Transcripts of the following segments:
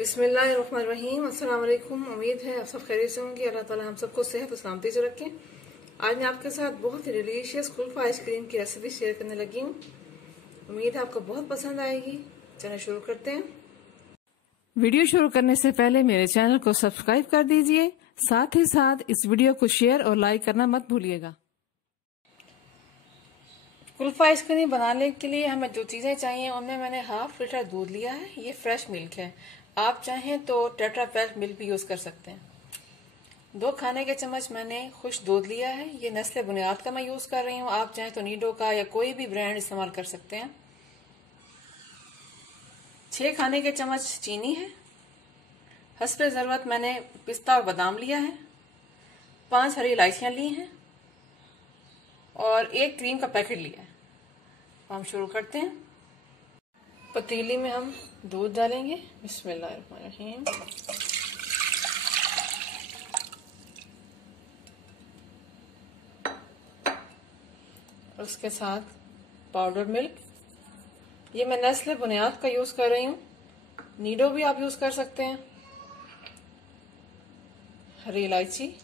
बिस्मिल्लाहिर्रहमानिर्रहीम। अस्सलाम वालेकुम। उम्मीद है आप सब खैरियत से होंगे। अल्लाह ताला हम सबको सेहत और सलामती से रखें। आज मैं आपके साथ बहुत ही डिलीशियस कुल्फा आइसक्रीम की रेसिपी शेयर करने लगी हूँ। उम्मीद है आपको बहुत पसंद आएगी। चलिए शुरू करते हैं। वीडियो शुरू करने से पहले मेरे चैनल को सब्सक्राइब कर दीजिए, साथ ही साथ इस वीडियो को शेयर और लाइक करना मत भूलिएगा। कुल्फा आइसक्रीम बनाने के लिए हमें जो चीज़ें चाहिए उनमें मैंने हाफ लीटर दूध लिया है। ये फ्रेश मिल्क है, आप चाहें तो टेट्रा पैक मिल्क भी यूज़ कर सकते हैं। 2 खाने के चम्मच मैंने खुश दूध लिया है। ये नेस्ले बुनियाद का मैं यूज़ कर रही हूँ, आप चाहें तो नीडो का या कोई भी ब्रांड इस्तेमाल कर सकते हैं। 6 खाने के चम्मच चीनी है। हस्बे ज़रूरत मैंने पिस्ता और बादाम लिया है। 5 हरी इलायचियाँ ली हैं और 1 क्रीम का पैकेट लिया है। हम शुरू करते हैं। पतीली में हम दूध डालेंगे। बिस्मिल्लाहिर्रहमानिर्रहीम। उसके साथ पाउडर मिल्क। ये मैं नेस्ले बुनियाद का यूज़ कर रही हूँ, नीडो भी आप यूज़ कर सकते हैं। हरी इलायची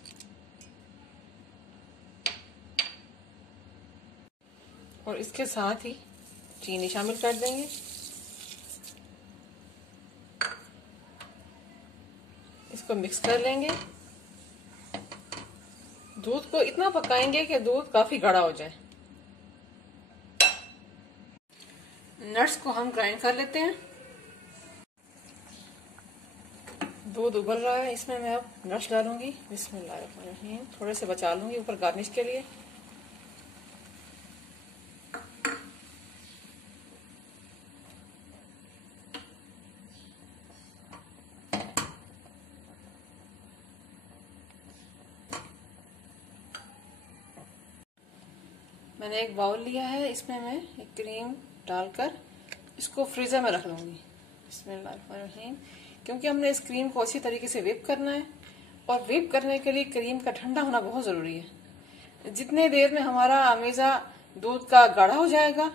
और इसके साथ ही चीनी शामिल कर देंगे। इसको मिक्स कर लेंगे। दूध को इतना पकाएंगे कि दूध काफी गाढ़ा हो जाए। नट्स को हम ग्राइंड कर लेते हैं। दूध उबल रहा है, इसमें मैं अब नट्स डालूंगी। बिस्मिल्लाहिर्रहमानिर्रहीम। थोड़े से बचा लूंगी ऊपर गार्निश के लिए। मैंने एक बाउल लिया है, इसमें मैं एक क्रीम डालकर इसको फ्रीजर में रख लूंगी। बिस्मिल्लाहिर्रहमानिर्रहीम। क्योंकि हमने इस क्रीम को अच्छी तरीके से व्हिप करना है और व्हिप करने के लिए क्रीम का ठंडा होना बहुत जरूरी है। जितने देर में हमारा अमेज़ा दूध का गाढ़ा हो जाएगा,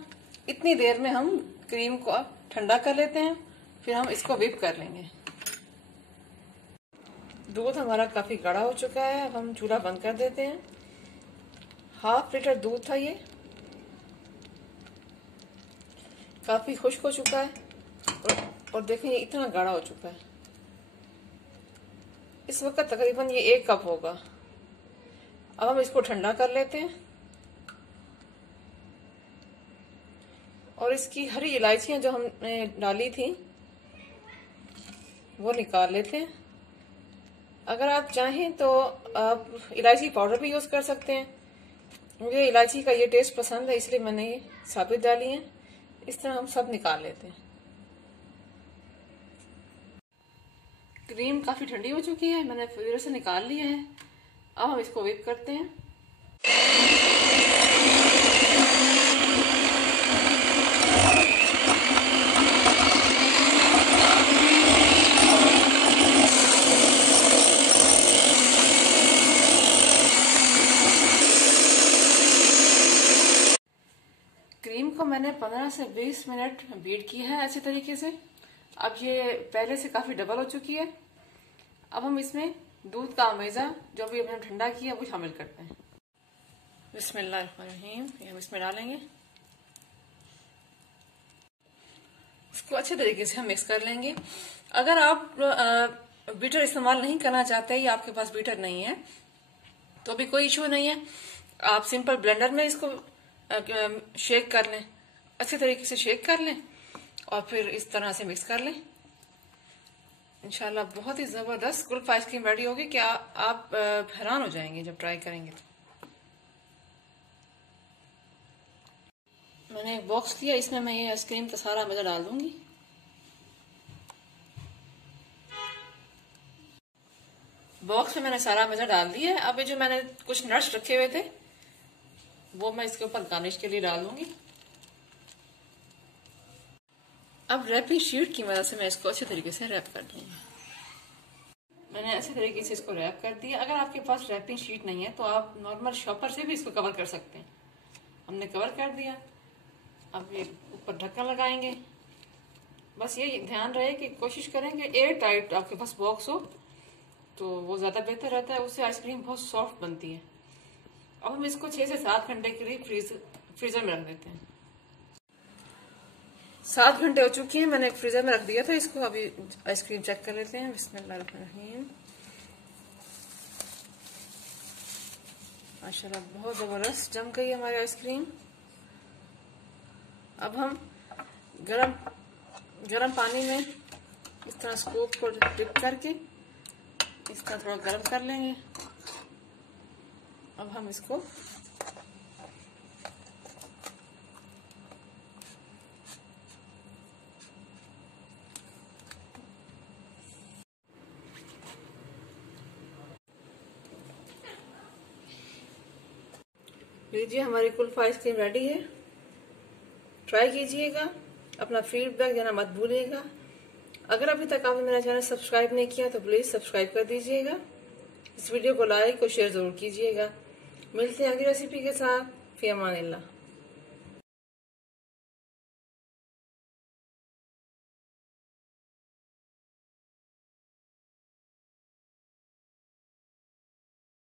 इतनी देर में हम क्रीम को ठंडा कर लेते हैं, फिर हम इसको व्हिप कर लेंगे। दूध हमारा काफी गाढ़ा हो चुका है। अब हम चूल्हा बंद कर देते हैं। हाफ लीटर दूध था, ये काफी खुश्क हो चुका है और देखें ये इतना गाढ़ा हो चुका है। इस वक्त तकरीबन ये 1 कप होगा। अब हम इसको ठंडा कर लेते हैं और इसकी हरी इलायचियां जो हमने डाली थी वो निकाल लेते हैं। अगर आप चाहें तो आप इलायची पाउडर भी यूज कर सकते हैं। मुझे इलायची का ये टेस्ट पसंद है, इसलिए मैंने ये साबित डाली है। इस तरह हम सब निकाल लेते हैं। क्रीम काफी ठंडी हो चुकी है, मैंने फ्रीजर से निकाल लिया है। अब हम इसको व्हिप करते हैं। क्रीम को मैंने 15 से 20 मिनट बीट किया है अच्छे तरीके से। अब ये पहले से काफी डबल हो चुकी है। अब हम इसमें दूध का अमेज़ा जो भी हमने ठंडा किया वो शामिल करते हैं। बिस्मिल्लाहिर्रहमानिर्रहीम। ये हम इसमें डालेंगे। इसको अच्छे तरीके से हम मिक्स कर लेंगे। अगर आप बीटर इस्तेमाल नहीं करना चाहते या आपके पास बीटर नहीं है तो भी कोई इशू नहीं है। आप सिंपल ब्लेंडर में इसको शेक कर लें, अच्छे तरीके से शेक कर लें और फिर इस तरह से मिक्स कर लें। इंशाल्लाह बहुत ही जबरदस्त कुल्फा आइसक्रीम रेडी होगी कि आप हैरान हो जाएंगे जब ट्राई करेंगे तो। मैंने एक बॉक्स लिया, इसमें मैं ये आइसक्रीम का सारा मजा डाल दूंगी। बॉक्स में मैंने सारा मजा डाल दिया है। अब ये जो मैंने कुछ नट्स रखे हुए थे वो मैं इसके ऊपर गार्निश के लिए डाल दूंगी। अब रैपिंग शीट की मदद से मैं इसको अच्छे तरीके से रैप कर दूंगी। मैंने अच्छे तरीके से इसको रैप कर दिया। अगर आपके पास रैपिंग शीट नहीं है तो आप नॉर्मल शॉपर से भी इसको कवर कर सकते हैं। हमने कवर कर दिया। अब ये ऊपर ढक्कन लगाएंगे बस ये ध्यान रहे कि कोशिश करें कि एयर टाइट आपके पास बॉक्स हो, तो वो ज्यादा बेहतर रहता है, उससे आइसक्रीम बहुत सॉफ्ट बनती है। अब हम इसको 6 से 7 घंटे के लिए फ्रीजर में रख देते हैं। 7 घंटे हो चुके हैं, मैंने फ्रीजर में रख दिया था इसको। अभी आइसक्रीम चेक कर लेते हैं। बिस्मिल्लाहिर्रहमानिर्रहीम। माशाल्लाह बहुत जबरदस्त जम गई हमारी आइसक्रीम। अब हम गरम पानी में इस तरह स्कूप को डिप करके इस तरह थोड़ा गर्म कर लेंगे। अब हम इसको लीजिए, हमारी कुल्फा आइसक्रीम रेडी है। ट्राई कीजिएगा, अपना फीडबैक देना मत भूलिएगा। अगर अभी तक आपने मेरा चैनल सब्सक्राइब नहीं किया तो प्लीज सब्सक्राइब कर दीजिएगा। इस वीडियो को लाइक और शेयर जरूर कीजिएगा। मिलते हैं अगली रेसिपी के साथ। फी अमानिल्लाह।